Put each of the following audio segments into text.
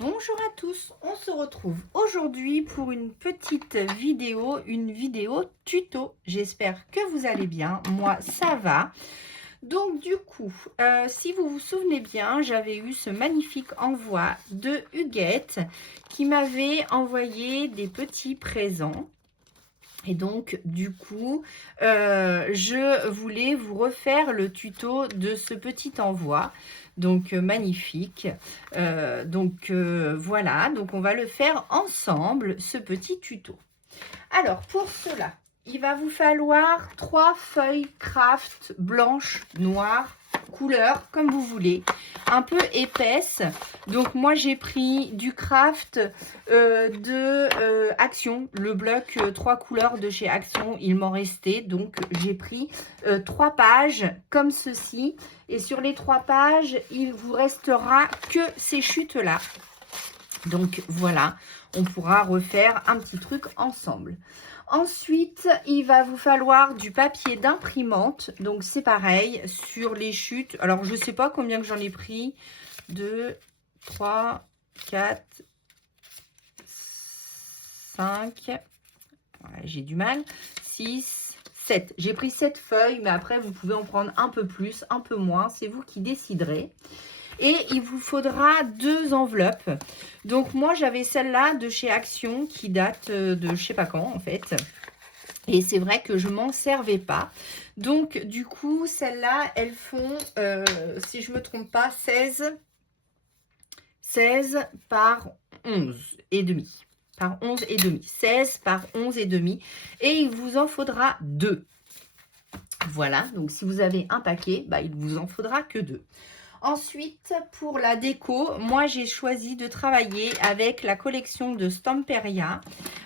Bonjour à tous, on se retrouve aujourd'hui pour une petite vidéo, une vidéo tuto. J'espère que vous allez bien, moi ça va. Donc du coup, si vous vous souvenez bien, j'avais eu ce magnifique envoi de Huguette qui m'avait envoyé des petits présents. Et donc, du coup, je voulais vous refaire le tuto de ce petit envoi. Donc, magnifique. Voilà, donc on va le faire ensemble, ce petit tuto. Alors, pour cela, il va vous falloir 3 feuilles craft blanches, noires, couleur comme vous voulez, un peu épaisse. Donc moi j'ai pris du craft de Action, le bloc 3 couleurs de chez Action, il m'en restait, donc j'ai pris 3 pages comme ceci, et sur les 3 pages il vous restera que ces chutes là. Donc voilà, on pourra refaire un petit truc ensemble. Ensuite, il va vous falloir du papier d'imprimante. Donc c'est pareil, sur les chutes. Alors je ne sais pas combien que j'en ai pris. 2, 3, 4, 5. J'ai du mal. 6, 7. J'ai pris 7 feuilles, mais après vous pouvez en prendre un peu plus, un peu moins. C'est vous qui déciderez. Et il vous faudra 2 enveloppes. Donc moi j'avais celle-là de chez Action qui date de je sais pas quand en fait. Et c'est vrai que je m'en servais pas. Donc du coup celles-là elles font, si je me trompe pas, 16 par 11 et demi. Par 11 et demi. 16 par 11 et demi. Et il vous en faudra 2. Voilà, donc si vous avez un paquet, bah, il vous en faudra que 2. Ensuite, pour la déco, moi j'ai choisi de travailler avec la collection de Stamperia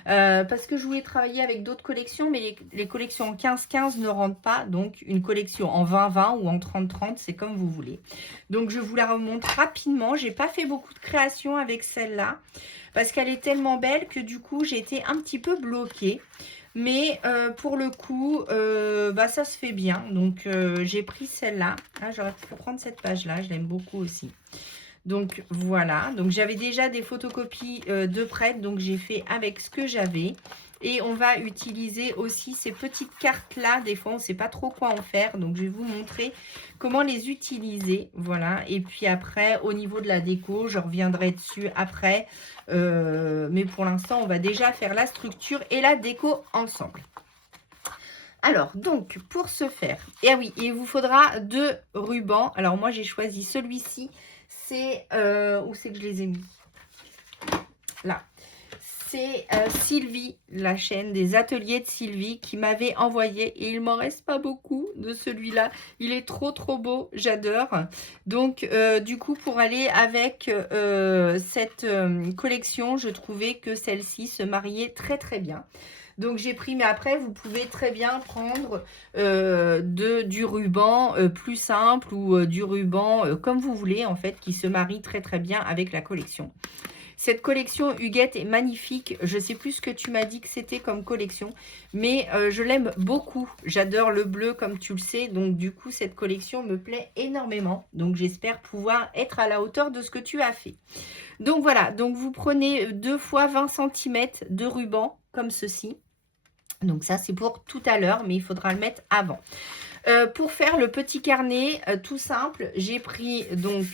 parce que je voulais travailler avec d'autres collections, mais les collections en 15-15 ne rentrent pas. Donc une collection en 20-20 ou en 30-30, c'est comme vous voulez. Donc je vous la remonte rapidement. J'ai pas fait beaucoup de créations avec celle-là parce qu'elle est tellement belle que du coup j'ai été un petit peu bloquée. Mais pour le coup, bah, ça se fait bien. Donc, j'ai pris celle-là. Ah, j'aurais pu prendre cette page-là. Je l'aime beaucoup aussi. Donc, voilà. Donc, j'avais déjà des photocopies de prêtes. Donc, j'ai fait avec ce que j'avais. Et on va utiliser aussi ces petites cartes-là. Des fois, on ne sait pas trop quoi en faire. Donc, je vais vous montrer comment les utiliser. Voilà. Et puis après, au niveau de la déco, je reviendrai dessus après. Mais pour l'instant, on va déjà faire la structure et la déco ensemble. Alors, donc, pour ce faire, et oui, il vous faudra 2 rubans. Alors, moi, j'ai choisi celui-ci. C'est, où c'est que je les ai mis? Là. C'est Sylvie, la chaîne des ateliers de Sylvie, qui m'avait envoyé. Et il m'en reste pas beaucoup de celui-là. Il est trop beau, j'adore. Donc, du coup, pour aller avec cette collection, je trouvais que celle-ci se mariait très bien. Donc j'ai pris, mais après vous pouvez très bien prendre du ruban plus simple ou du ruban comme vous voulez en fait, qui se marie très bien avec la collection. Cette collection Huguette est magnifique. Je ne sais plus ce que tu m'as dit que c'était comme collection, mais je l'aime beaucoup. J'adore le bleu comme tu le sais, donc du coup cette collection me plaît énormément. Donc j'espère pouvoir être à la hauteur de ce que tu as fait. Donc voilà, donc vous prenez 2 fois 20 cm de ruban comme ceci. Donc ça c'est pour tout à l'heure, mais il faudra le mettre avant. Pour faire le petit carnet tout simple, j'ai pris donc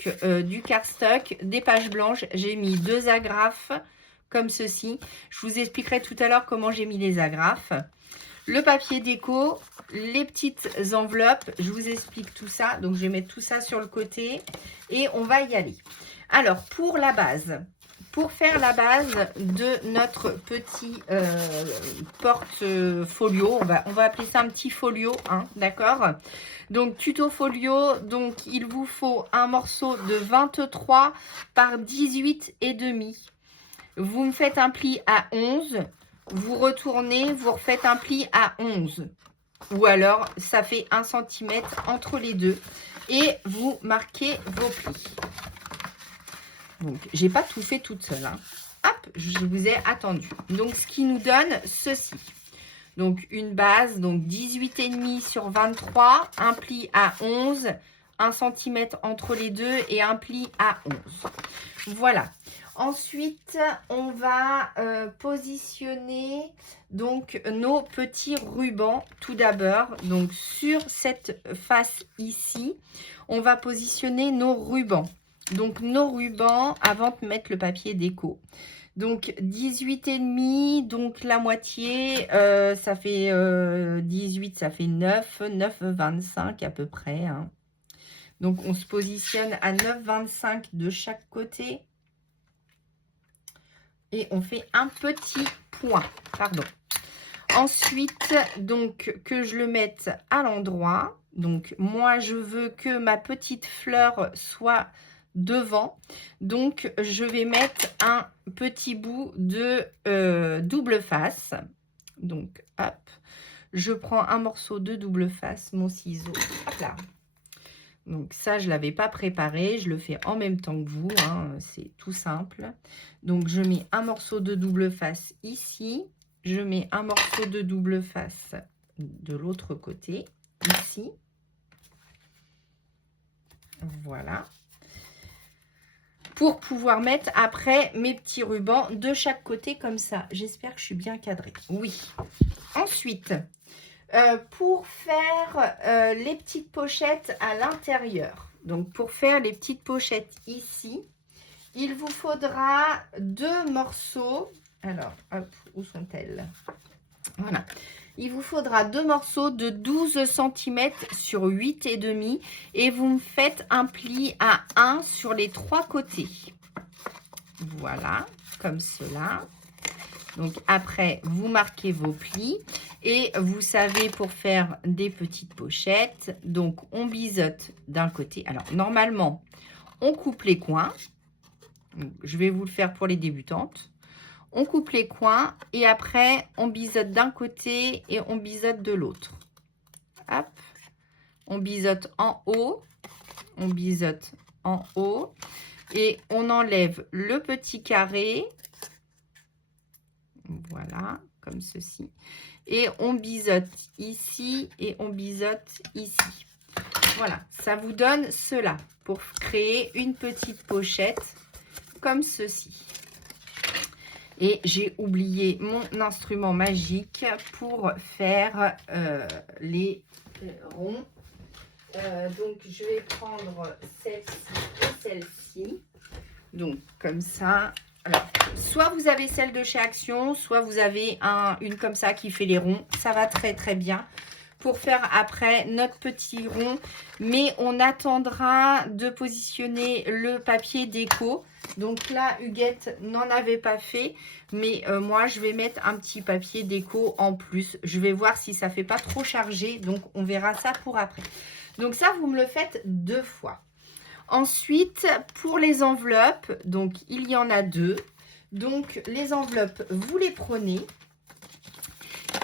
du cardstock, des pages blanches, j'ai mis 2 agrafes comme ceci. Je vous expliquerai tout à l'heure comment j'ai mis les agrafes. Le papier déco, les petites enveloppes, je vous explique tout ça. Donc je vais mettre tout ça sur le côté et on va y aller. Alors pour la base, pour faire la base de notre petit porte-folio, on va appeler ça un petit folio, hein, d'accord? Donc tuto folio, donc il vous faut un morceau de 23 par 18 et demi. Vous me faites un pli à 11, vous retournez, vous refaites un pli à 11. Ou alors ça fait 1 cm entre les deux et vous marquez vos plis. Donc, j'ai pas tout fait toute seule. Hein. Hop, je vous ai attendu. Donc, ce qui nous donne ceci. Donc, une base, donc 18,5 sur 23, un pli à 11, 1 cm entre les deux et un pli à 11. Voilà. Ensuite, on va positionner donc nos petits rubans tout d'abord. Donc sur cette face ici, on va positionner nos rubans. Donc nos rubans avant de mettre le papier déco. Donc 18,5, donc la moitié, ça fait 18, ça fait 9, 9,25 à peu près. Hein. Donc on se positionne à 9,25 de chaque côté. Et on fait un petit point, pardon. Ensuite, donc, que je le mette à l'endroit. Donc, moi, je veux que ma petite fleur soit devant. Donc, je vais mettre un petit bout de double face. Donc, hop. Je prends un morceau de double face, mon ciseau. Hop là. Donc ça, je ne l'avais pas préparé. Je le fais en même temps que vous. Hein, c'est tout simple. Donc, je mets un morceau de double face ici. Je mets un morceau de double face de l'autre côté, ici. Voilà. Pour pouvoir mettre après mes petits rubans de chaque côté comme ça. J'espère que je suis bien cadrée. Oui. Ensuite... pour faire les petites pochettes à l'intérieur, donc pour faire les petites pochettes ici, il vous faudra 2 morceaux. Alors, hop, où sont-elles? Voilà. Il vous faudra 2 morceaux de 12 cm sur 8,5 et vous me faites un pli à 1 sur les 3 côtés. Voilà, comme cela. Donc après, vous marquez vos plis et vous savez pour faire des petites pochettes, donc on biseaute d'un côté. Alors normalement, on coupe les coins. Donc, je vais vous le faire pour les débutantes. On coupe les coins et après, on biseaute d'un côté et on biseaute de l'autre. Hop, on biseaute en haut, on biseaute en haut et on enlève le petit carré. Voilà, comme ceci. Et on biseaute ici et on biseaute ici. Voilà, ça vous donne cela pour créer une petite pochette comme ceci. Et j'ai oublié mon instrument magique pour faire les ronds. Donc, je vais prendre celle-ci et celle-ci. Donc, comme ça... Alors, soit vous avez celle de chez Action, soit vous avez une comme ça qui fait les ronds. Ça va très très bien pour faire après notre petit rond. Mais on attendra de positionner le papier déco. Donc là, Huguette n'en avait pas fait. Mais moi, je vais mettre un petit papier déco en plus. Je vais voir si ça ne fait pas trop chargé. Donc, on verra ça pour après. Donc ça, vous me le faites 2 fois. Ensuite, pour les enveloppes, donc il y en a 2. Donc, les enveloppes, vous les prenez.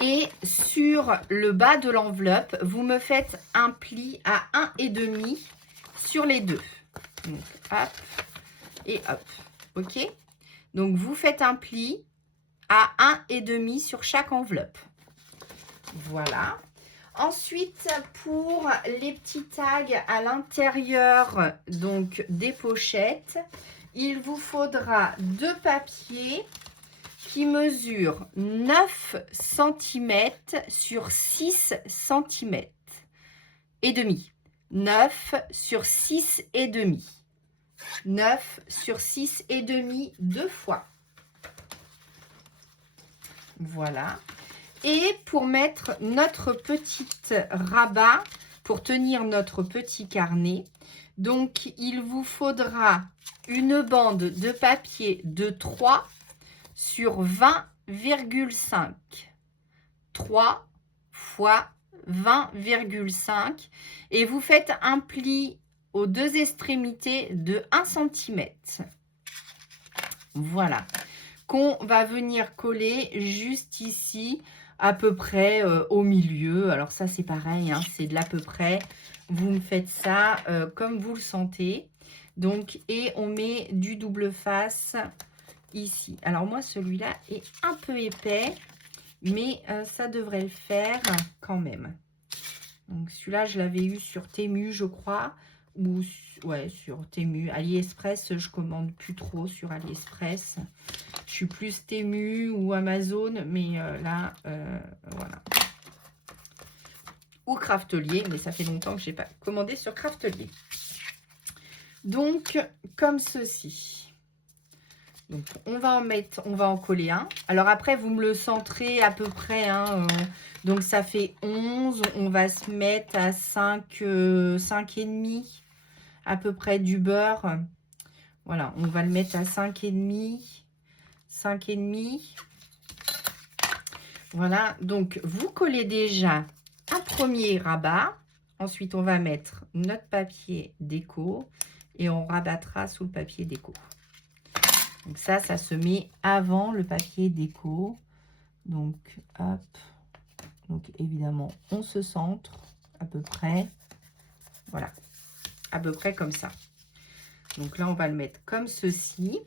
Et sur le bas de l'enveloppe, vous me faites un pli à 1,5 sur les 2. Donc, hop et hop. OK? Donc, vous faites un pli à 1,5 sur chaque enveloppe. Voilà. Ensuite, pour les petits tags à l'intérieur donc des pochettes, il vous faudra 2 papiers qui mesurent 9 cm sur 6 cm et demi. 9 sur 6 et demi. 9 sur 6 et demi 2 fois. Voilà. Et pour mettre notre petite rabat, pour tenir notre petit carnet, donc il vous faudra une bande de papier de 3 sur 20,5. 3 fois 20,5. Et vous faites un pli aux 2 extrémités de 1 cm. Voilà. Qu'on va venir coller juste ici, à peu près au milieu. Alors ça, c'est pareil, hein, c'est de l'à peu près. Vous me faites ça comme vous le sentez. Donc, et on met du double face ici. Alors moi, celui-là est un peu épais, mais ça devrait le faire quand même. Donc celui-là, je l'avais eu sur Temu, je crois. Ou ouais, sur Temu. AliExpress, je commande plus trop sur AliExpress. Je suis plus Temu ou Amazon, mais là, voilà. Ou Craftelier, mais ça fait longtemps que je n'ai pas commandé sur Craftelier. Donc, comme ceci. Donc, on va en coller un. Alors après, vous me le centrez à peu près. Hein, donc, ça fait 11. On va se mettre à 5,5 à peu près du beurre. Voilà, on va le mettre à 5,5. 5,5. Voilà, donc vous collez déjà un premier rabat. Ensuite, on va mettre notre papier déco et on rabattra sous le papier déco. Donc ça se met avant le papier déco. Donc, hop. Donc, évidemment, on se centre à peu près. Voilà, à peu près comme ça. Donc là, on va le mettre comme ceci.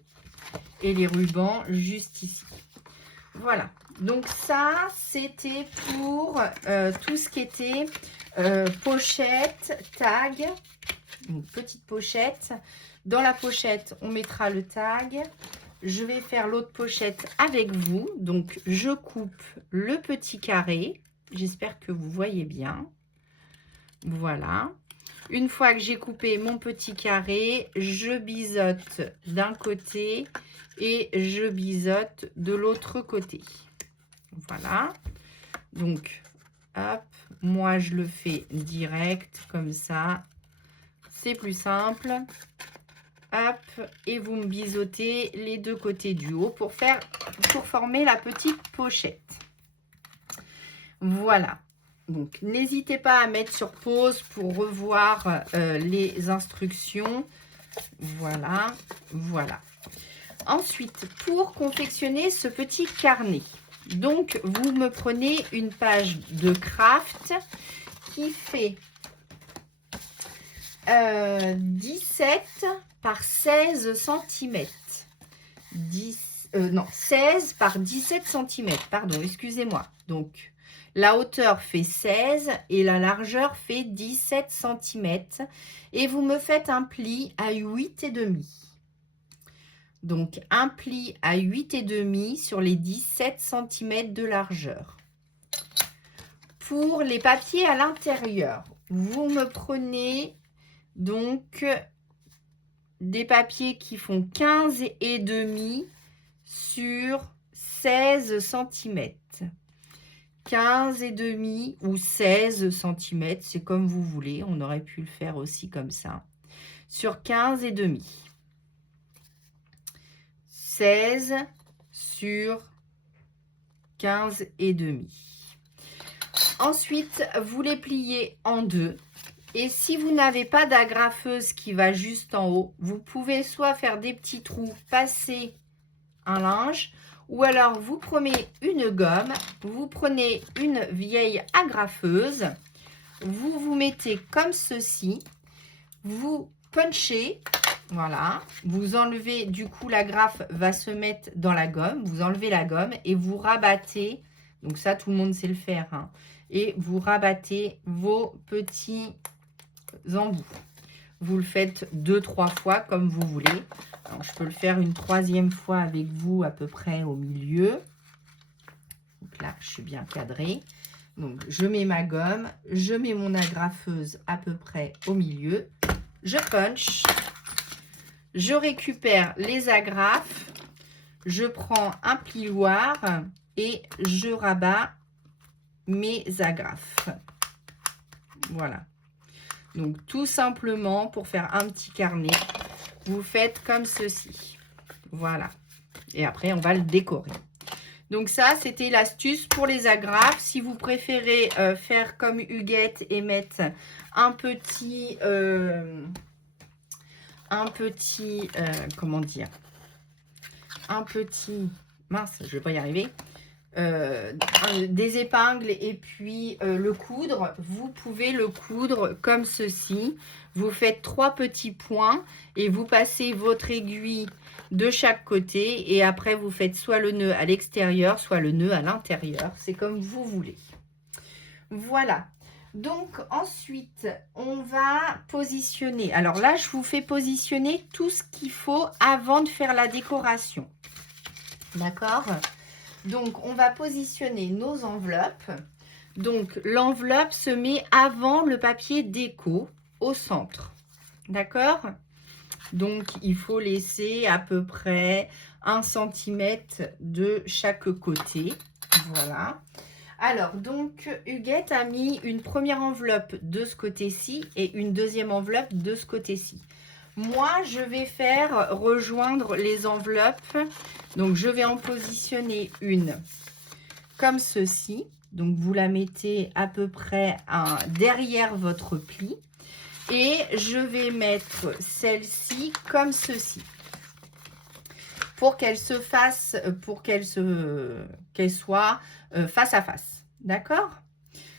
Et les rubans juste ici. Voilà. Donc ça, c'était pour tout ce qui était pochette, tag. Une petite pochette. Dans la pochette, on mettra le tag. Je vais faire l'autre pochette avec vous. Donc, je coupe le petit carré. J'espère que vous voyez bien. Voilà. Une fois que j'ai coupé mon petit carré, je biseaute d'un côté et je biseaute de l'autre côté. Voilà. Donc, hop, moi je le fais direct comme ça. C'est plus simple. Hop, et vous me biseautez les deux côtés du haut pour former la petite pochette. Voilà. Donc, n'hésitez pas à mettre sur pause pour revoir les instructions. Voilà, voilà. Ensuite, pour confectionner ce petit carnet, donc, vous me prenez une page de craft qui fait 17 par 16 cm. 16 par 17 cm, pardon, excusez-moi. Donc, la hauteur fait 16 et la largeur fait 17 cm. Et vous me faites un pli à 8,5. Donc, un pli à 8,5 sur les 17 cm de largeur. Pour les papiers à l'intérieur, vous me prenez donc des papiers qui font 15,5 sur 16 cm. 15,5 ou 16 cm, c'est comme vous voulez. On aurait pu le faire aussi comme ça. Sur 15,5. 16 sur 15,5. Ensuite, vous les pliez en deux. Et si vous n'avez pas d'agrafeuse qui va juste en haut, vous pouvez soit faire des petits trous, passer un linge, ou alors vous prenez une gomme, vous prenez une vieille agrafeuse, vous vous mettez comme ceci, vous punchez, voilà, vous enlevez, du coup l'agrafe va se mettre dans la gomme, vous enlevez la gomme et vous rabattez, donc ça tout le monde sait le faire, hein, et vous rabattez vos petits embouts. Vous le faites 2-3 fois comme vous voulez. Alors, je peux le faire une 3e fois avec vous à peu près au milieu. Donc là, je suis bien cadrée. Donc, je mets ma gomme, je mets mon agrafeuse à peu près au milieu. Je punch. Je récupère les agrafes. Je prends un plioir et je rabats mes agrafes. Voilà. Donc, tout simplement, pour faire un petit carnet, vous faites comme ceci. Voilà. Et après, on va le décorer. Donc, ça, c'était l'astuce pour les agrafes. Si vous préférez faire comme Huguette et mettre un petit comment dire, mince, je ne vais pas y arriver. Des épingles et puis le coudre, vous pouvez le coudre comme ceci. Vous faites 3 petits points et vous passez votre aiguille de chaque côté et après vous faites soit le nœud à l'extérieur, soit le nœud à l'intérieur. C'est comme vous voulez. Voilà. Donc ensuite, on va positionner. Alors là, je vous fais positionner tout ce qu'il faut avant de faire la décoration. D'accord? Donc, on va positionner nos enveloppes. Donc, l'enveloppe se met avant le papier déco au centre. D'accord? Donc, il faut laisser à peu près 1 cm de chaque côté. Voilà. Alors, donc, Huguette a mis une première enveloppe de ce côté-ci et une deuxième enveloppe de ce côté-ci. Moi, je vais faire rejoindre les enveloppes. Donc, je vais en positionner une comme ceci. Donc, vous la mettez à peu près derrière votre pli. Et je vais mettre celle-ci comme ceci. Pour qu'elle se fasse, qu'elle soit face à face. D'accord?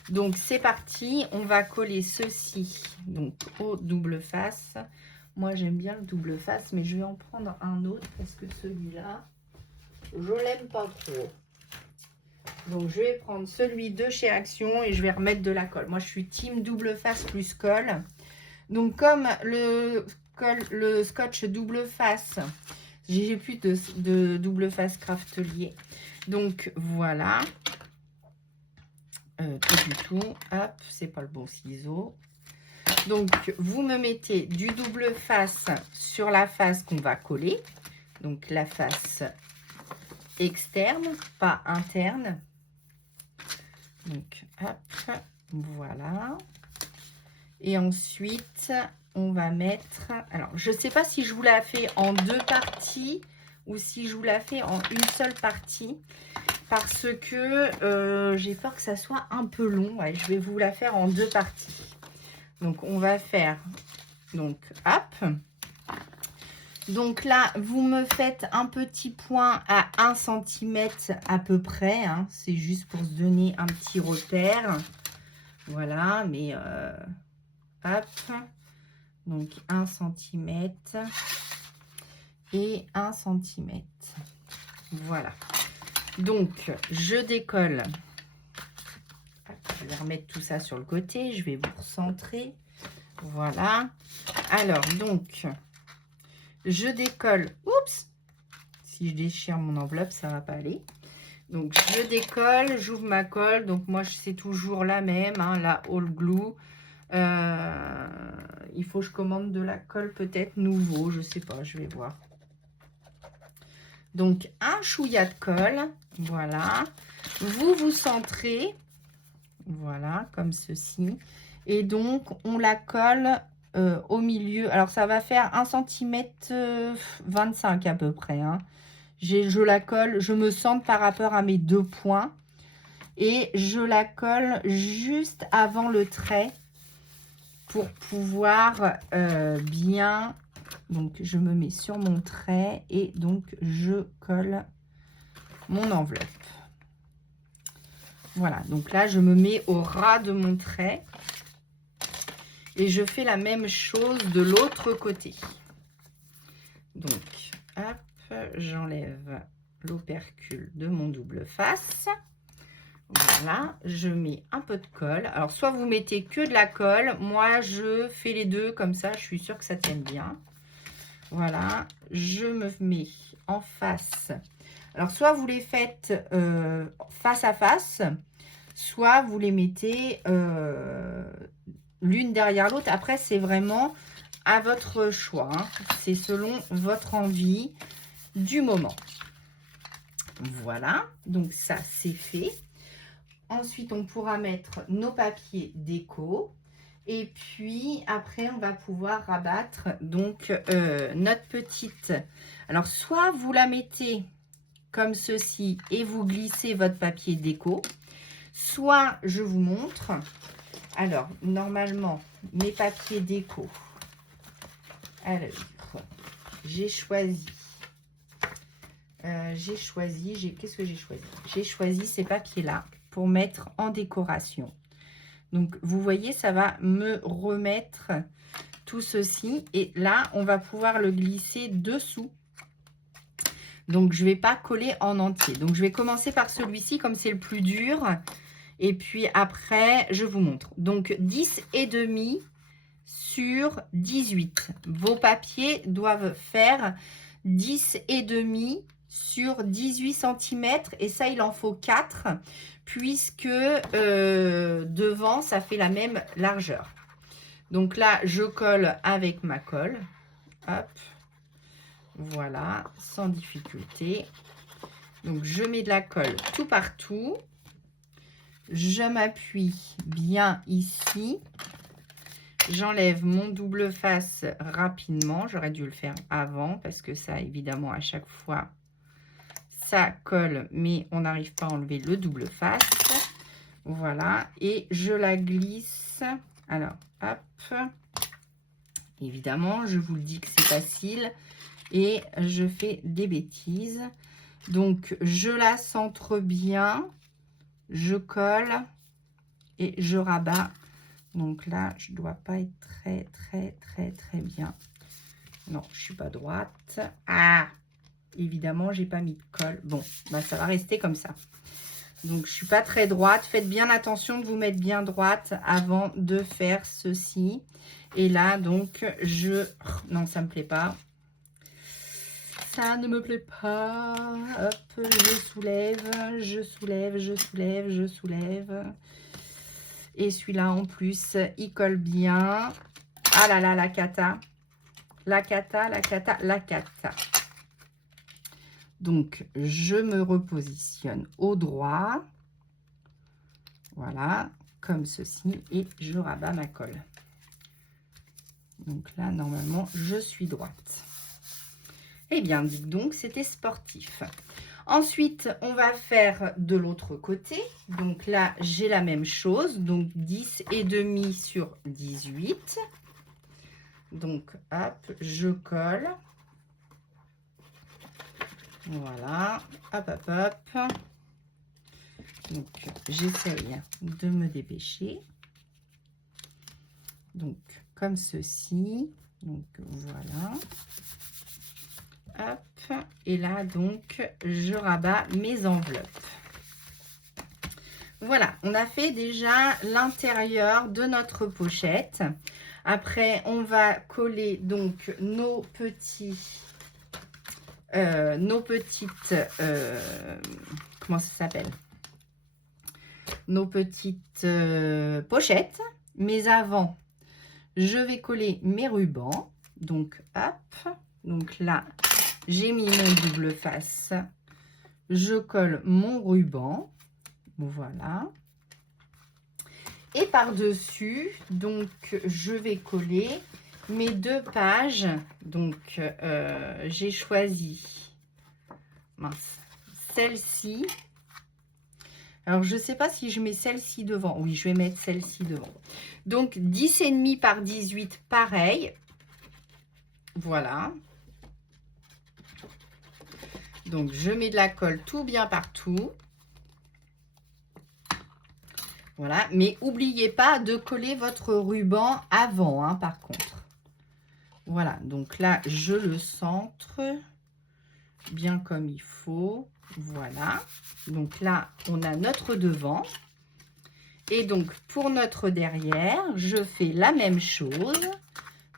Donc, c'est parti. On va coller ceci donc, au double face. Moi, j'aime bien le double face, mais je vais en prendre un autre parce que celui-là, je l'aime pas trop. Donc, je vais prendre celui de chez Action et je vais remettre de la colle. Moi, je suis team double face plus colle. Donc, comme le scotch double face, j'ai plus de double face Craftelier. Donc, voilà. Pas du tout. Hop, c'est pas le bon ciseau. Donc, vous me mettez du double face sur la face qu'on va coller. Donc, la face externe, pas interne. Donc, hop, voilà. Et ensuite, on va mettre... Alors, je ne sais pas si je vous la fais en 2 parties ou si je vous la fais en une seule partie. Parce que j'ai peur que ça soit un peu long. Ouais, je vais vous la faire en 2 parties. Donc, on va faire, donc, hop. Donc là, vous me faites un petit point à 1 cm à peu près. Hein. C'est juste pour se donner un petit repère. Voilà, mais hop. Donc, 1 cm et 1 cm. Voilà. Donc, je décolle. Je vais remettre tout ça sur le côté. Je vais vous recentrer. Voilà. Alors, donc, je décolle. Oups! Si je déchire mon enveloppe, ça ne va pas aller. Donc, je décolle, j'ouvre ma colle. Donc, moi, c'est toujours la même, hein, la All Glue. Il faut que je commande de la colle peut-être nouveau. Je ne sais pas, je vais voir. Donc, un chouïa de colle. Voilà. Vous vous centrez. Voilà, comme ceci. Et donc, on la colle au milieu. Alors, ça va faire 1 cm 25 à peu près. Hein. Je la colle, je me centre par rapport à mes 2 points. Et je la colle juste avant le trait pour pouvoir bien... Donc, je me mets sur mon trait et donc, je colle mon enveloppe. Voilà, donc là, je me mets au ras de mon trait. Et je fais la même chose de l'autre côté. Donc, hop, j'enlève l'opercule de mon double face. Voilà, je mets un peu de colle. Alors, soit vous mettez que de la colle. Moi, je fais les deux comme ça. Je suis sûre que ça tienne bien. Voilà, je me mets en face. Alors, soit vous les faites face à face, soit vous les mettez l'une derrière l'autre. Après, c'est vraiment à votre choix. Hein. C'est selon votre envie du moment. Voilà, donc ça, c'est fait. Ensuite, on pourra mettre nos papiers déco. Et puis, après, on va pouvoir rabattre donc notre petite... Alors, soit vous la mettez comme ceci et vous glissez votre papier déco. Soit, je vous montre... Alors, normalement, mes papiers déco, alors, j'ai choisi, qu'est-ce que j'ai choisi? J'ai choisi ces papiers-là pour mettre en décoration. Donc, vous voyez, ça va me remettre tout ceci. Et là, on va pouvoir le glisser dessous. Donc, je ne vais pas coller en entier. Donc, je vais commencer par celui-ci, comme c'est le plus dur. Et puis après, je vous montre. Donc 10,5 sur 18. Vos papiers doivent faire 10,5 sur 18 cm. Et ça, il en faut 4 puisque devant, ça fait la même largeur. Donc là, je colle avec ma colle. Hop. Voilà, sans difficulté. Donc, je mets de la colle tout partout. Je m'appuie bien ici. J'enlève mon double face rapidement. J'aurais dû le faire avant parce que ça, évidemment, à chaque fois, ça colle, mais on n'arrive pas à enlever le double face. Voilà, et je la glisse. Alors, hop. Évidemment, je vous le dis que c'est facile et je fais des bêtises. Donc, je la centre bien, je colle et je rabats. Donc là, je ne dois pas être très bien. Non, je ne suis pas droite. Ah, évidemment, j'ai pas mis de colle. Bon, bah, ça va rester comme ça. Donc, je ne suis pas très droite. Faites bien attention de vous mettre bien droite avant de faire ceci. Et là, donc, non, ça ne me plaît pas. Ça ne me plaît pas. Hop, je soulève, je soulève, je soulève, je soulève. Et celui-là, en plus, il colle bien. Ah là là, la cata. La cata, la cata, la cata. Donc, je me repositionne au droit. Voilà, comme ceci. Et je rabats ma colle. Donc là, normalement, je suis droite. Eh bien, dites donc, c'était sportif. Ensuite, on va faire de l'autre côté. Donc là, j'ai la même chose. Donc, 10,5 sur 18. Donc, hop, je colle. Voilà. Hop, hop, hop. Donc, j'essaye de me dépêcher. Donc, comme ceci. Donc, voilà. Hop. Et là, donc, je rabats mes enveloppes. Voilà, on a fait déjà l'intérieur de notre pochette. Après, on va coller donc nos petites, comment ça s'appelle? Nos petites pochettes. Mais avant, je vais coller mes rubans. Donc, hop. Donc là, j'ai mis mon double face. Je colle mon ruban. Voilà. Et par-dessus, donc, je vais coller mes 2 pages. Donc, j'ai choisi celle-ci. Alors, je ne sais pas si je mets celle-ci devant. Oui, je vais mettre celle-ci devant. Donc, 10,5 par 18, pareil. Voilà. Donc, je mets de la colle tout bien partout. Voilà, mais n'oubliez pas de coller votre ruban avant, hein, par contre. Voilà, donc là, je le centre bien comme il faut. Voilà, donc là, on a notre devant. Et donc, pour notre derrière, je fais la même chose.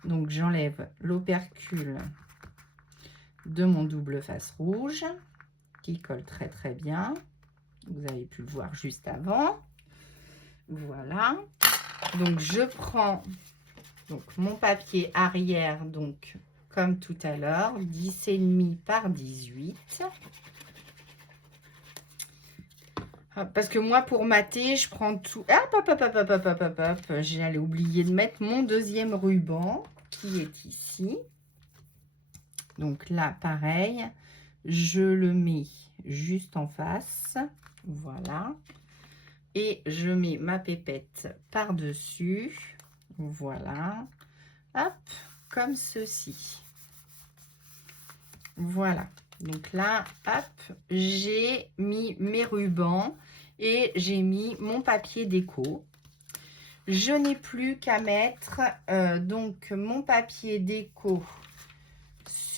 Donc, j'enlève l'opercule de mon double face rouge qui colle très bien. Vous avez pu le voir juste avant. Voilà. Donc, je prends mon papier arrière, donc comme tout à l'heure, 10,5 par 18. Parce que moi, pour mater, je prends tout. Hop, j'allais oublier de mettre mon deuxième ruban qui est ici. Donc là, pareil, je le mets juste en face. Voilà. Et je mets ma pépette par-dessus. Voilà. Hop, comme ceci. Voilà. Donc là, hop, j'ai mis mes rubans et j'ai mis mon papier déco. Je n'ai plus qu'à mettre donc mon papier déco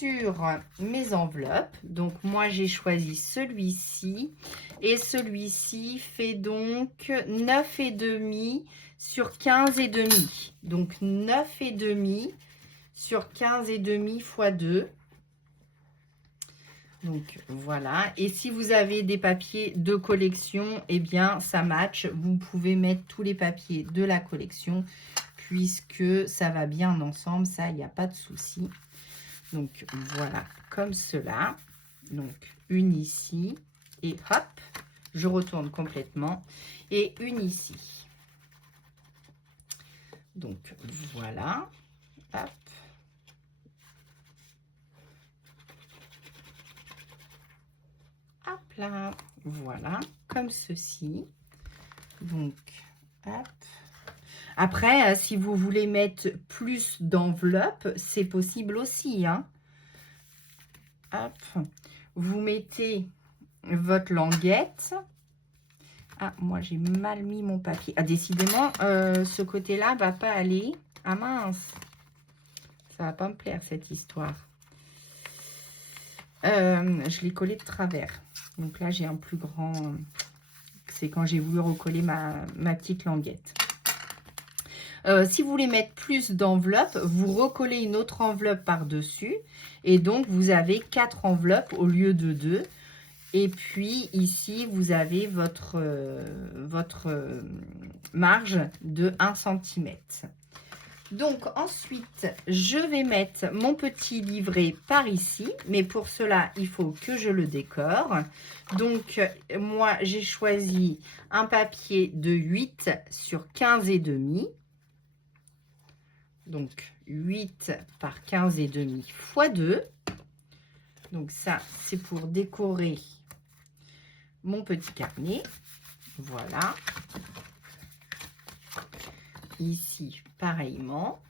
sur mes enveloppes. Donc, moi, j'ai choisi celui-ci. Et celui-ci fait donc 9,5 sur 15,5. Donc, 9,5 sur 15,5 fois 2. Donc, voilà. Et si vous avez des papiers de collection, eh bien, ça match. Vous pouvez mettre tous les papiers de la collection puisque ça va bien ensemble. Ça, il n'y a pas de souci. Donc, voilà, comme cela. Donc, une ici. Et hop, je retourne complètement. Et une ici. Donc, voilà. Hop. Hop là. Voilà, comme ceci. Donc, hop. Après, si vous voulez mettre plus d'enveloppes, c'est possible aussi, hein. Hop. Vous mettez votre languette. Ah, moi, j'ai mal mis mon papier. Ah, décidément, ce côté-là va pas aller. Ah, mince. Ça va pas me plaire, cette histoire. Je l'ai collé de travers. Donc là, j'ai un plus grand... C'est quand j'ai voulu recoller ma petite languette. Si vous voulez mettre plus d'enveloppes, vous recollez une autre enveloppe par-dessus. Et donc, vous avez 4 enveloppes au lieu de 2. Et puis, ici, vous avez votre marge de 1 cm. Donc, ensuite, je vais mettre mon petit livret par ici. Mais pour cela, il faut que je le décore. Donc, moi, j'ai choisi un papier de 8 sur 15,5. Donc, 8 par 15,5 fois 2. Donc, ça, c'est pour décorer mon petit carnet. Voilà. Ici, pareillement.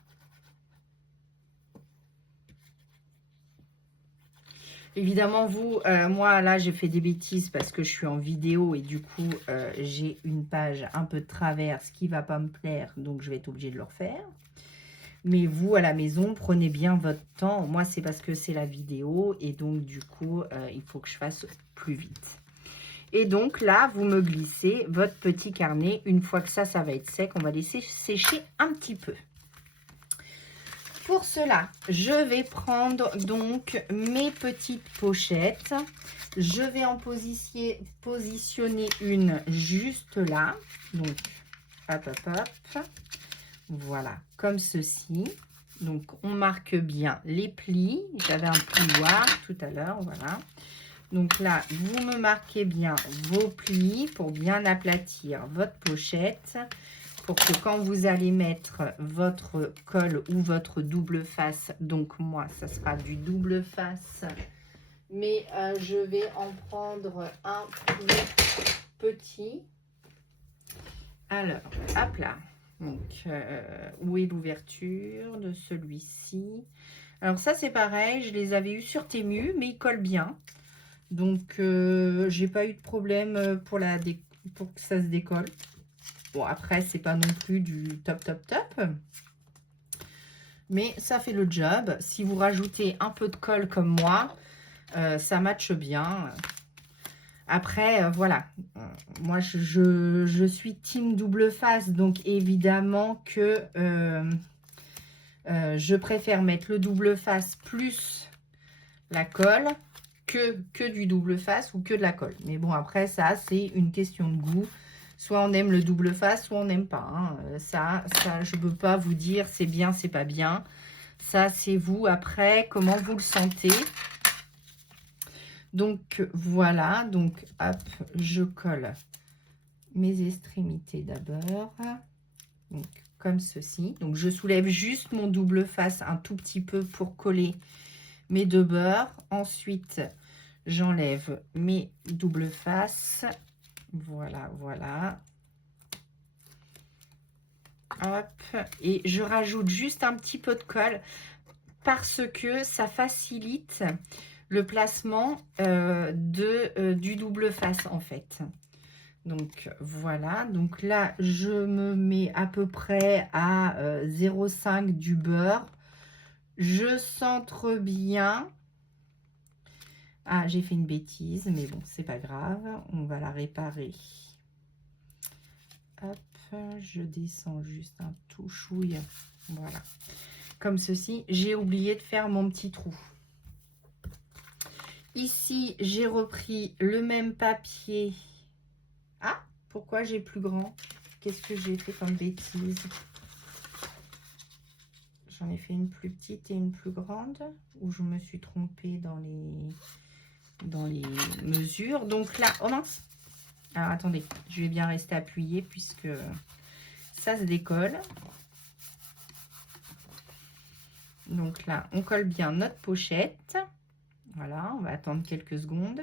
Évidemment, vous, moi, là, j'ai fait des bêtises parce que je suis en vidéo et du coup, j'ai une page un peu de travers, ce qui ne va pas me plaire. Donc, je vais être obligée de le refaire. Mais vous, à la maison, prenez bien votre temps. Moi, c'est parce que c'est la vidéo. Et donc, du coup, il faut que je fasse plus vite. Et donc, là, vous me glissez votre petit carnet. Une fois que ça va être sec, on va laisser sécher un petit peu. Pour cela, je vais prendre donc mes petites pochettes. Je vais en positionner une juste là. Donc, hop, hop, hop. Voilà, comme ceci. Donc, on marque bien les plis. J'avais un plioir tout à l'heure, voilà. Donc là, vous me marquez bien vos plis pour bien aplatir votre pochette. Pour que quand vous allez mettre votre col ou votre double face, donc moi, ça sera du double face. Mais je vais en prendre un plus petit. Alors, hop là. Donc, où est l'ouverture de celui-ci? Alors ça, c'est pareil, je les avais eus sur Temu, mais ils collent bien. Donc, j'ai pas eu de problème pour que ça se décolle. Bon, après, c'est pas non plus du top. Mais ça fait le job. Si vous rajoutez un peu de colle comme moi, ça matche bien. Après, voilà, moi je suis team double face, donc évidemment que je préfère mettre le double face plus la colle que du double face ou que de la colle. Mais bon, après ça, c'est une question de goût. Soit on aime le double face, soit on n'aime pas. Hein. Ça, je ne peux pas vous dire c'est bien, c'est pas bien. Ça, c'est vous après, comment vous le sentez. Donc, voilà. Donc, hop, je colle mes extrémités d'abord. Donc, comme ceci. Donc, je soulève juste mon double face un tout petit peu pour coller mes deux bords. Ensuite, j'enlève mes doubles faces. Voilà, voilà. Hop. Et je rajoute juste un petit peu de colle parce que ça facilite le placement du double face en fait. Donc voilà, donc là je me mets à peu près à 0,5 du beurre. Je centre bien Ah, j'ai fait une bêtise, mais bon, c'est pas grave. On va la réparer. Hop, je descends juste un tout chouille. Voilà. Comme ceci. J'ai oublié de faire mon petit trou. Ici, j'ai repris le même papier. Ah, pourquoi j'ai plus grand? Qu'est-ce que j'ai fait comme bêtise? J'en ai fait une plus petite et une plus grande. Ou je me suis trompée dans les mesures. Donc là, oh mince. Alors attendez, je vais bien rester appuyée puisque ça se décolle. Donc là, on colle bien notre pochette. Voilà, on va attendre quelques secondes.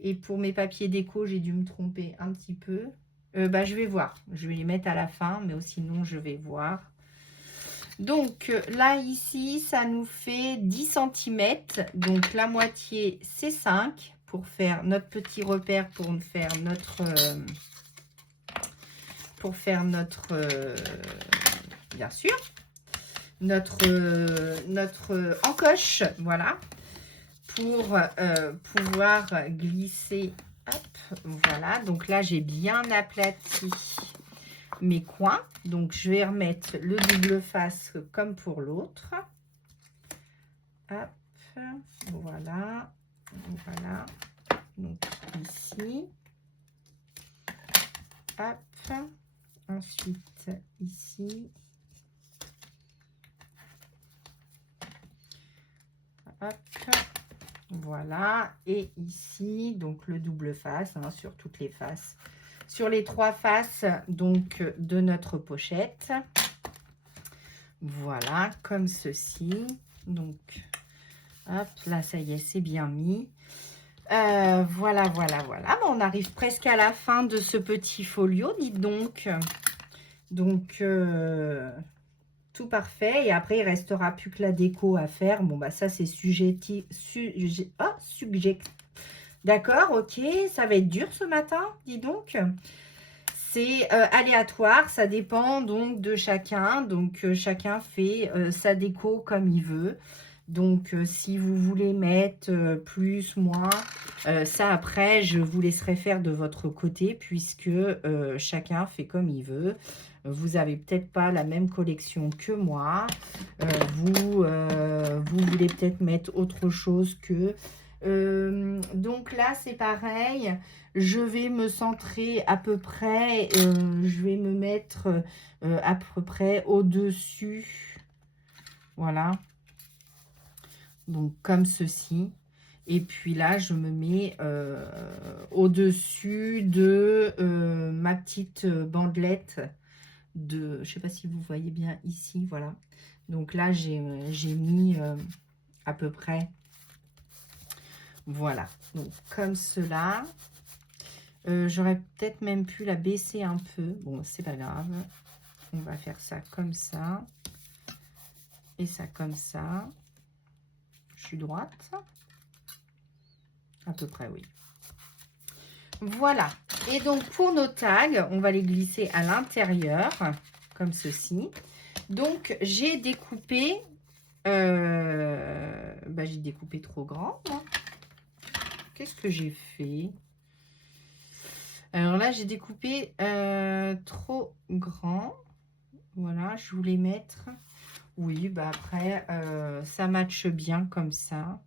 Et pour mes papiers déco, j'ai dû me tromper un petit peu. Je vais voir. Je vais les mettre à la fin, mais sinon, je vais voir. Donc là, ici, ça nous fait 10 cm. Donc la moitié, c'est 5 pour faire notre petit repère, pour faire notre... bien sûr, notre encoche, voilà, pour pouvoir glisser. Hop, voilà, donc là, j'ai bien aplati mes coins. Donc, je vais remettre le double face comme pour l'autre. Hop, voilà, voilà. Donc, ici. Hop, ensuite, ici. Hop, voilà. Et ici, donc, le double face, hein, sur toutes les faces. Sur les 3 faces, donc, de notre pochette. Voilà, comme ceci. Donc, hop, là, ça y est, c'est bien mis. Voilà, voilà, voilà. Bon, on arrive presque à la fin de ce petit folio, dites donc. Donc, tout parfait. Et après, il ne restera plus que la déco à faire. Bon, bah ça, c'est subjectif. D'accord, ok. Ça va être dur ce matin, dis donc. C'est aléatoire, ça dépend donc de chacun. Donc, chacun fait sa déco comme il veut. Donc, si vous voulez mettre plus, moins, ça après, je vous laisserai faire de votre côté puisque chacun fait comme il veut. Vous n'avez peut-être pas la même collection que moi. Vous voulez peut-être mettre autre chose que... donc là, c'est pareil. Je vais me centrer à peu près, je vais me mettre à peu près au-dessus. Voilà. Donc, comme ceci. Et puis là, je me mets au-dessus de ma petite bandelette de... Je ne sais pas si vous voyez bien ici, voilà. Donc là, j'ai mis à peu près... Voilà. Donc, comme cela. J'aurais peut-être même pu la baisser un peu. Bon, c'est pas grave. On va faire ça comme ça. Et ça comme ça. Je suis droite. À peu près, oui. Voilà. Et donc, pour nos tags, on va les glisser à l'intérieur, comme ceci. Donc, j'ai découpé... j'ai découpé trop grand. Qu'est-ce que j'ai fait? Alors là, j'ai découpé trop grand. Voilà, je voulais mettre... Oui, bah après, ça matche bien comme ça.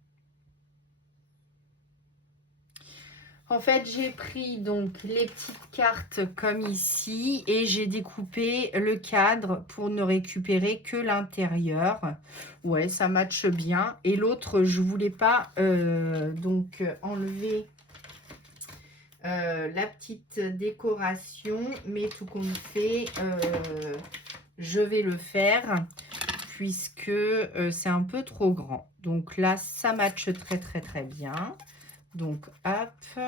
En fait, j'ai pris donc les petites cartes comme ici et j'ai découpé le cadre pour ne récupérer que l'intérieur. Ouais, ça matche bien. Et l'autre, je voulais pas donc enlever la petite décoration, mais tout compte fait, je vais le faire puisque c'est un peu trop grand. Donc là, ça matche très très très bien. Donc, hop,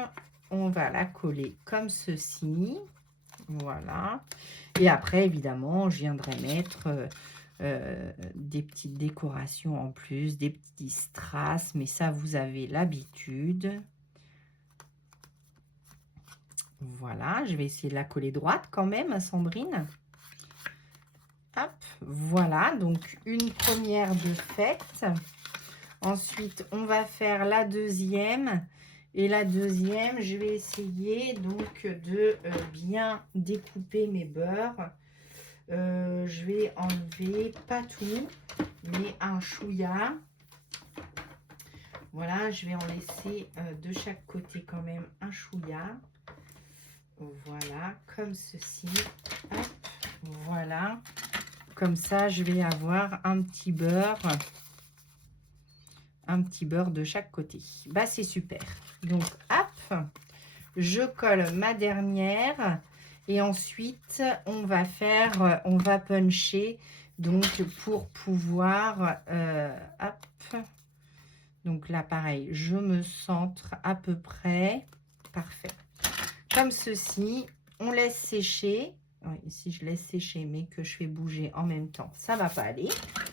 on va la coller comme ceci. Voilà. Et après, évidemment, je viendrai mettre des petites décorations en plus, des petits strass. Mais ça, vous avez l'habitude. Voilà, je vais essayer de la coller droite quand même, Sandrine. Hop, voilà, donc une première de faite. Ensuite, on va faire la deuxième. Et la deuxième, je vais essayer donc de bien découper mes beurres. Je vais enlever, pas tout, mais un chouïa. Voilà, je vais en laisser de chaque côté quand même un chouïa. Voilà, comme ceci. Hop, voilà. Comme ça, je vais avoir un petit beurre de chaque côté. Bah, c'est super. Donc, hop, je colle ma dernière. Et ensuite, on va puncher. Donc, pour pouvoir, hop. Donc là, pareil, je me centre à peu près. Parfait. Comme ceci, on laisse sécher. Oui, si je laisse sécher, mais que je fais bouger en même temps, ça va pas aller.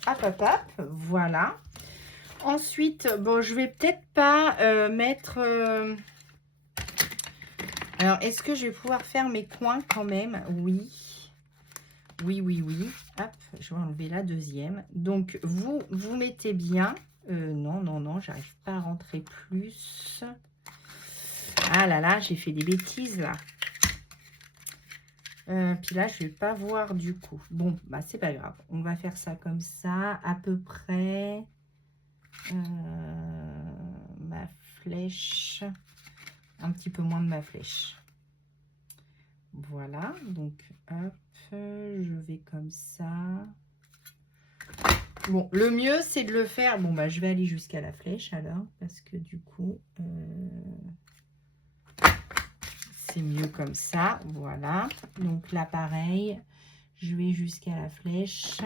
Hop, hop, hop, voilà. Ensuite, bon, je vais peut-être pas mettre... Alors, est-ce que je vais pouvoir faire mes coins quand même? Oui. Oui, oui, oui. Hop, je vais enlever la deuxième. Donc, vous mettez bien... non, non, non, j'arrive pas à rentrer plus. Ah là là, j'ai fait des bêtises là. Puis là, je vais pas voir du coup. Bon, bah c'est pas grave. On va faire ça comme ça, à peu près. Ma flèche. Un petit peu moins de ma flèche. Voilà, donc hop, je vais comme ça. Bon, le mieux, c'est de le faire. Bon, bah je vais aller jusqu'à la flèche alors, parce que du coup... c'est mieux comme ça, voilà. Donc là, pareil, je vais jusqu'à la flèche.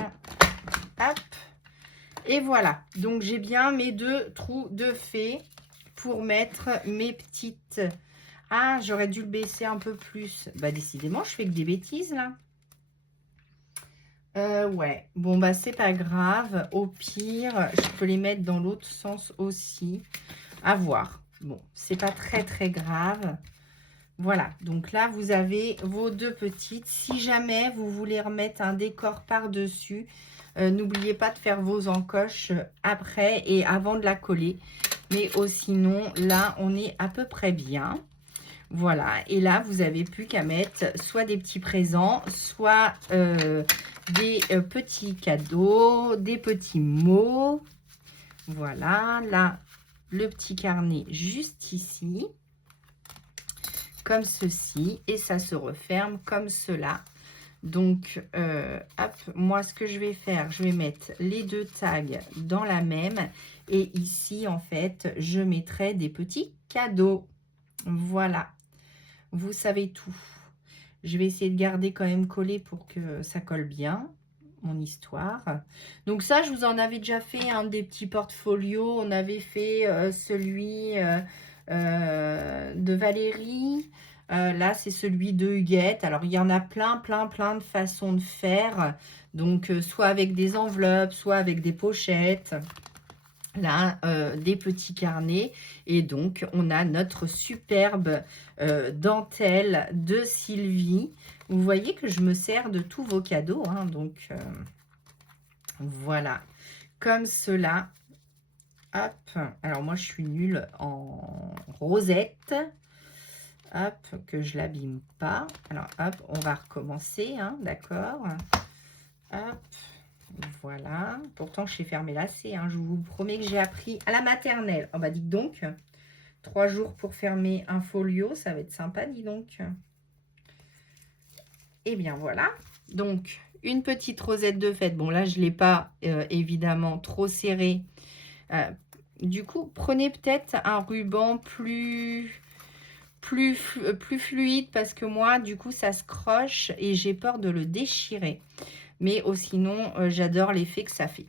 Hop. Et voilà. Donc, j'ai bien mes 2 trous de fée pour mettre mes petites... Ah, j'aurais dû le baisser un peu plus. Bah, décidément, je fais que des bêtises, là. Ouais. Bon, bah, c'est pas grave. Au pire, je peux les mettre dans l'autre sens aussi. À voir. Bon, c'est pas très, très grave. Voilà, donc là, vous avez vos 2 petites. Si jamais vous voulez remettre un décor par-dessus, n'oubliez pas de faire vos encoches après et avant de la coller. Mais sinon, là, on est à peu près bien. Voilà, et là, vous n'avez plus qu'à mettre soit des petits présents, soit des petits cadeaux, des petits mots. Voilà, là, le petit carnet juste ici. Comme ceci, et ça se referme comme cela. Donc, hop, moi, ce que je vais faire, je vais mettre les 2 tags dans la même. Et ici, en fait, je mettrai des petits cadeaux. Voilà, vous savez tout. Je vais essayer de garder quand même collé pour que ça colle bien, mon histoire. Donc ça, je vous en avais déjà fait un des petits portfolios. On avait fait celui... de Valérie. Là, c'est celui de Huguette. Alors, il y en a plein de façons de faire. Donc, soit avec des enveloppes, soit avec des pochettes. Là, des petits carnets. Et donc, on a notre superbe dentelle de Sylvie. Vous voyez que je me sers de tous vos cadeaux. Hein, donc, voilà. Comme cela. Hop, alors moi je suis nulle en rosette. Hop, que je l'abîme pas. Alors hop, on va recommencer, hein, d'accord. Hop, voilà. Pourtant je sais faire mes lacets, hein, je vous promets que j'ai appris à la maternelle. Oh bah dites donc, 3 jours pour fermer un folio, ça va être sympa, dis donc. Et bien voilà, donc une petite rosette de fête. Bon là je ne l'ai pas évidemment trop serrée. Du coup, prenez peut-être un ruban plus fluide parce que moi, du coup, ça se croche et j'ai peur de le déchirer. Mais sinon, j'adore l'effet que ça fait.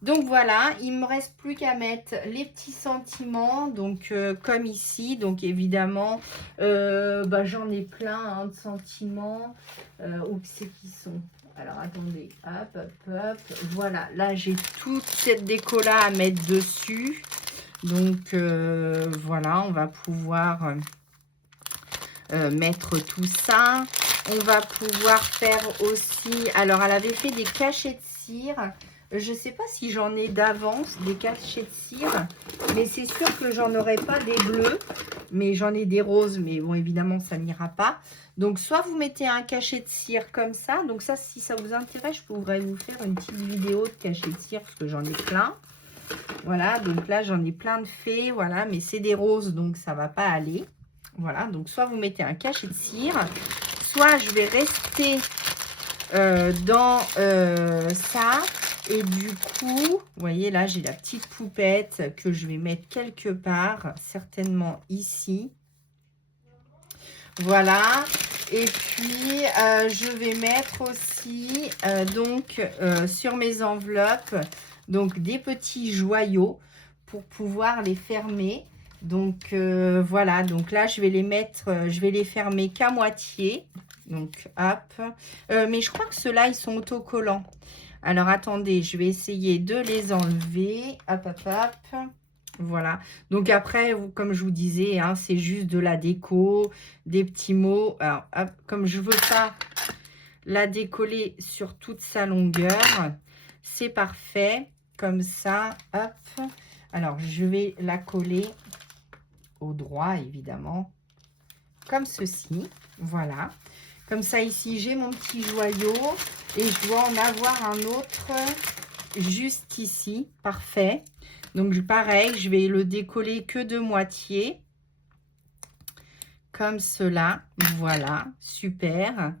Donc voilà, il ne me reste plus qu'à mettre les petits sentiments, donc comme ici. Donc évidemment, j'en ai plein hein, de sentiments. Où c'est qu'ils sont? Alors, attendez, hop, hop, hop. Voilà, là, j'ai toute cette déco-là à mettre dessus. Donc, voilà, on va pouvoir mettre tout ça. On va pouvoir faire aussi... Alors, elle avait fait des cachets de cire. Je ne sais pas si j'en ai d'avance des cachets de cire, mais c'est sûr que j'en aurai pas des bleus, mais j'en ai des roses, mais bon, évidemment, ça n'ira pas. Donc, soit vous mettez un cachet de cire comme ça. Donc ça, si ça vous intéresse, je pourrais vous faire une petite vidéo de cachet de cire, parce que j'en ai plein. Voilà, donc là, j'en ai plein de fées, voilà, mais c'est des roses, donc ça va pas aller. Voilà, donc soit vous mettez un cachet de cire, soit je vais rester dans ça. Et du coup, vous voyez là, j'ai la petite poupette que je vais mettre quelque part, certainement ici. Voilà. Et puis, je vais mettre aussi, sur mes enveloppes, donc des petits joyaux pour pouvoir les fermer. Donc, voilà. Donc là, je vais les mettre, je vais les fermer qu'à moitié. Donc, hop. Mais je crois que ceux-là, ils sont autocollants. Alors, attendez, je vais essayer de les enlever. Hop, hop, hop. Voilà. Donc, après, comme je vous disais, hein, c'est juste de la déco, des petits mots. Alors, hop, comme je ne veux pas la décoller sur toute sa longueur, c'est parfait. Comme ça, hop. Alors, je vais la coller au droit, évidemment. Comme ceci. Voilà. Comme ça, ici, j'ai mon petit joyau. Et je dois en avoir un autre juste ici. Parfait. Donc, pareil, je vais le décoller que de moitié. Comme cela. Voilà. Super.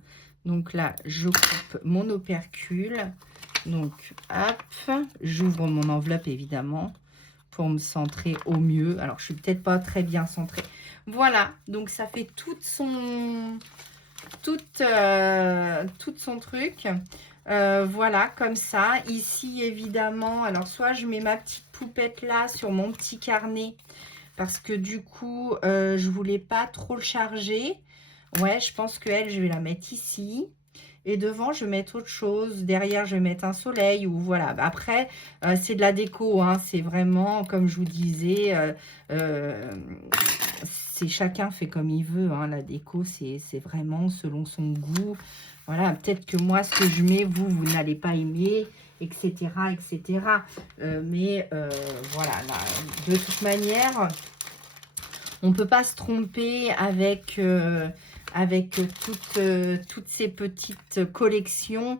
Donc là, je coupe mon opercule. Donc, hop. J'ouvre mon enveloppe, évidemment, pour me centrer au mieux. Alors, je suis peut-être pas très bien centrée. Voilà. Donc, ça fait tout son truc. Voilà, comme ça. Ici, évidemment, alors soit je mets ma petite poupette là sur mon petit carnet parce que du coup, je voulais pas trop le charger. Ouais, je pense qu'elle, je vais la mettre ici. Et devant, je vais mettre autre chose. Derrière, je vais mettre un soleil ou voilà. Après, c'est de la déco, hein. C'est vraiment, comme je vous disais, chacun fait comme il veut, hein. La déco, c'est vraiment selon son goût. Voilà, peut-être que moi, ce que je mets, vous n'allez pas aimer, etc., etc. Mais voilà, là, de toute manière, on ne peut pas se tromper avec toutes ces petites collections.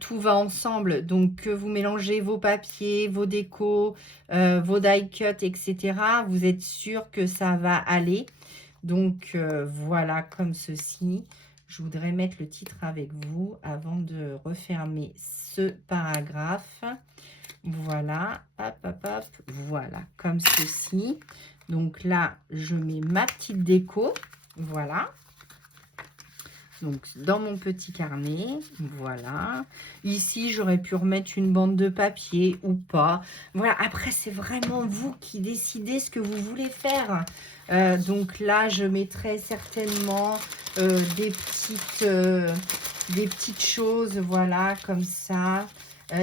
Tout va ensemble. Donc, que vous mélangez vos papiers, vos décos, vos die cuts, etc., vous êtes sûr que ça va aller. Donc, voilà, comme ceci. Je voudrais mettre le titre avec vous avant de refermer ce paragraphe. Voilà, hop, hop, hop, voilà, comme ceci. Donc là, je mets ma petite déco, voilà. Donc, dans mon petit carnet, voilà. Ici, j'aurais pu remettre une bande de papier ou pas. Voilà, après, c'est vraiment vous qui décidez ce que vous voulez faire. Donc là, je mettrai certainement des petites choses, voilà, comme ça.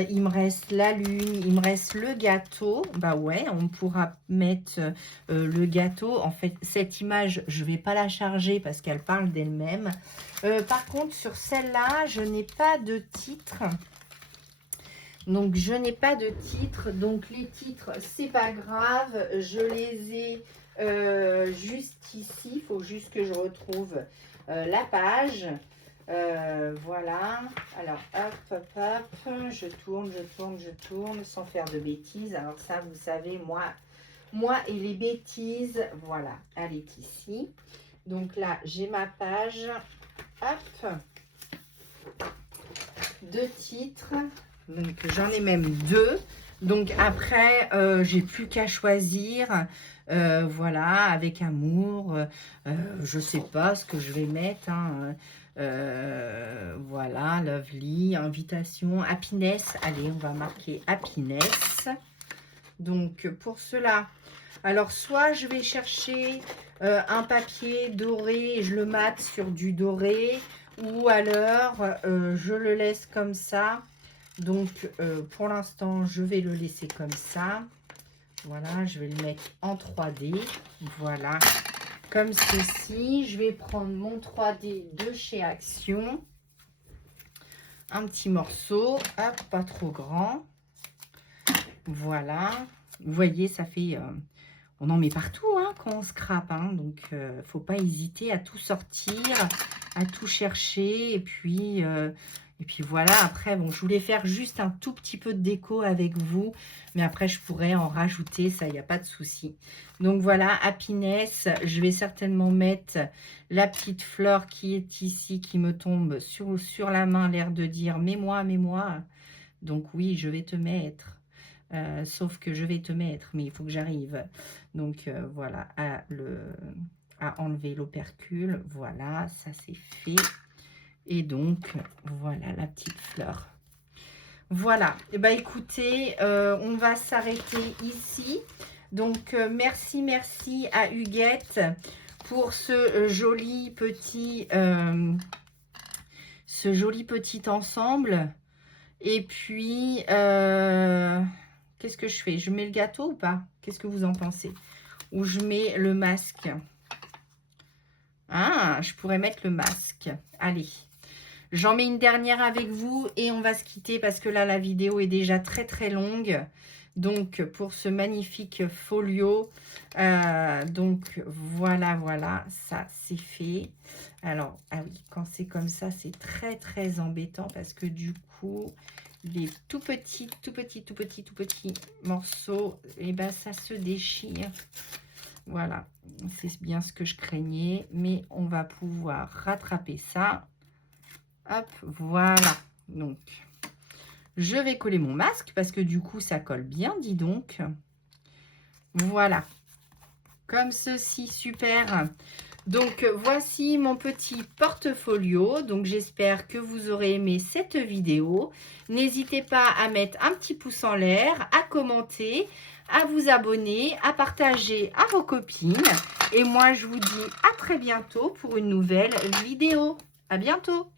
Il me reste la lune, il me reste le gâteau. Bah ouais, on pourra mettre le gâteau. En fait, cette image, je ne vais pas la charger parce qu'elle parle d'elle-même. Par contre, sur celle-là, je n'ai pas de titre. Donc, je n'ai pas de titre. Donc, les titres, c'est pas grave. Je les ai juste ici. Il faut juste que je retrouve la page. Voilà. Alors, hop, hop, hop. Je tourne, je tourne sans faire de bêtises. Alors, ça, vous savez, moi et les bêtises, voilà, elle est ici. Donc là, j'ai ma page. Hop, 2 titres, donc j'en ai même 2. Donc après, j'ai plus qu'à choisir, voilà, avec amour. Je sais pas ce que je vais mettre, hein. Voilà, lovely, invitation, happiness. Allez, on va marquer happiness. Donc pour cela, alors soit je vais chercher un papier doré et je le mate sur du doré, ou alors je le laisse comme ça. Donc pour l'instant, je vais le laisser comme ça. Voilà, je vais le mettre en 3D. Voilà, comme ceci. Je vais prendre mon 3D de chez Action. Un petit morceau, hop, pas trop grand. Voilà. Vous voyez, ça fait... on en met partout hein, quand on scrape. Hein, donc, faut pas hésiter à tout sortir, à tout chercher. Et puis voilà. Après, bon, je voulais faire juste un tout petit peu de déco avec vous. Mais après, je pourrais en rajouter. Ça, il n'y a pas de souci. Donc, voilà, Happiness. Je vais certainement mettre la petite fleur qui est ici, qui me tombe sur la main. L'air de dire, mets-moi, mets-moi. Donc, oui, je vais te mettre. Sauf que je vais te mettre, mais il faut que j'arrive. Donc, voilà, à enlever l'opercule. Voilà, ça c'est fait. Et donc, voilà la petite fleur. Voilà, et ben écoutez, on va s'arrêter ici. Donc, merci à Huguette pour ce joli petit ensemble. Et puis, qu'est-ce que je fais? Je mets le gâteau ou pas? Qu'est-ce que vous en pensez? Ou je mets le masque? Ah, je pourrais mettre le masque. Allez, j'en mets une dernière avec vous et on va se quitter parce que là, la vidéo est déjà très longue. Donc, pour ce magnifique folio, donc voilà, ça c'est fait. Alors, ah oui, quand c'est comme ça, c'est très embêtant parce que du coup, les tout petits morceaux, et ben ça se déchire. Voilà, c'est bien ce que je craignais, mais on va pouvoir rattraper ça. Hop, voilà. Donc, je vais coller mon masque parce que du coup, ça colle bien, dis donc. Voilà, comme ceci, super. Donc, voici mon petit portfolio. Donc, j'espère que vous aurez aimé cette vidéo. N'hésitez pas à mettre un petit pouce en l'air, à commenter, à vous abonner, à partager à vos copines. Et moi, je vous dis à très bientôt pour une nouvelle vidéo. À bientôt!